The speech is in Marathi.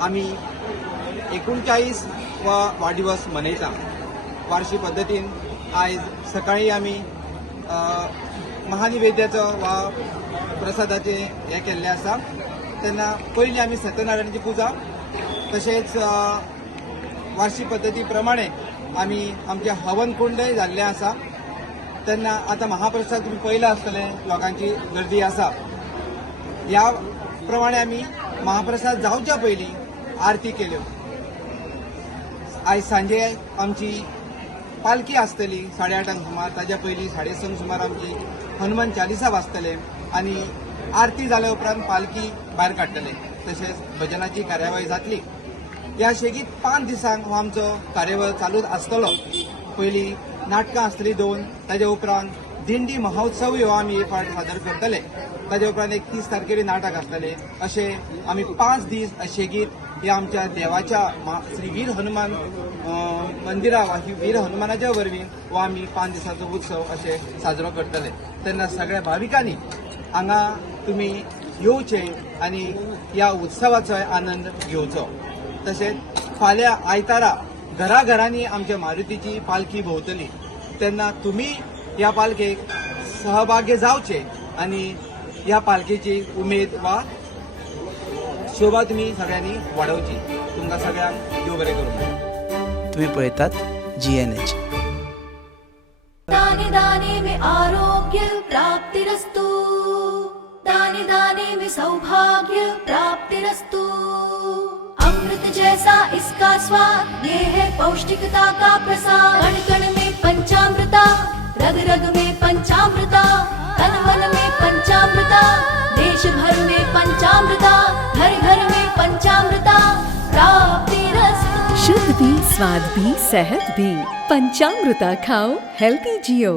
आम्ही 39 वाढदिवस मनयता. वार्षी पद्दतीन आयज सकाळी आमी महानिवेद्याचं वा प्रसादाचे हे केल्ले आसा. तेन्ना पयलीं आमी सत्यनारायणाची पुजा, तशेंच वार्षिक पद्दती प्रमाणे आमी आमचे हवन कुंडय जाल्ले आसा. तेन्ना आतां महाप्रसाद तुम्ही पयला आसतले, लोकांची गर्दी आसा. ह्या प्रमाणे आमी महाप्रसाद जावच्या पयलीं आरती केल्यो. आयज सांजे आमची पालखी आसतली 8:30 सुमार. ताज्या पयलीं 6:30 सुमार आमची हनुमान चालिसा वाजतले आनी आरती जाल्या उपरांत पालखी भायर काडटले. तशेंच भजनाची कार्यावळ जातली. ह्या शेगीत 5 दिसांक हो आमचो कार्यावळ चालूच आसतलो. पयलीं नाटकां आसतलीं 2, ताज्या उपरांत दिंडी महोत्सव ह्यो आमी एक फावट सादर करतले. ताज्या उपरांत 31 तारखेर नाटक आसतले. अशे आमी 5 दीस शेगीत ह्या आमच्या देवाच्या श्री वीर हनुमान मंदिरा वा वीर हनुमानाच्या वरवीं हो आमी 5 दिसांचो उत्सव अशे साजरो करतले. तेन्ना सगळ्या भाविकांनी हांगा तुमी येवचे आनी ह्या उत्सवाचोय आनंद घेवचो. तशेंच फाल्यां आयतारा घराघरांनी आमच्या मारुतीची पालखी भोंवतली. तेन्ना तुमी ह्या पालखेक सहभागी जावचे आनी ह्या पालखेची उमेद वा शोभा तुम्ही सगळ्यांनी वाढवची. तुमकां सगळ्यांक देव बरें करूं. तुम्ही पळयतात GNH. दाने दाने में आरोग्य प्राप्तिरस्तु, दाने दाने में सौभाग्य प्राप्तिरस्तु. अमृत जैसा इसका स्वाद, ये है पौष्टिकता का प्रसाद. कण कण में पंचामृता, रग रग में पंचामृता, तन मन में पंचामृता, देश भर में पंचामृता, घर घर में पंचामृता प्राप्तिरस्तु. शुद्ध भी, स्वाद भी, सेहत भी. पंचामृता खाओ, हेल्थी जियो.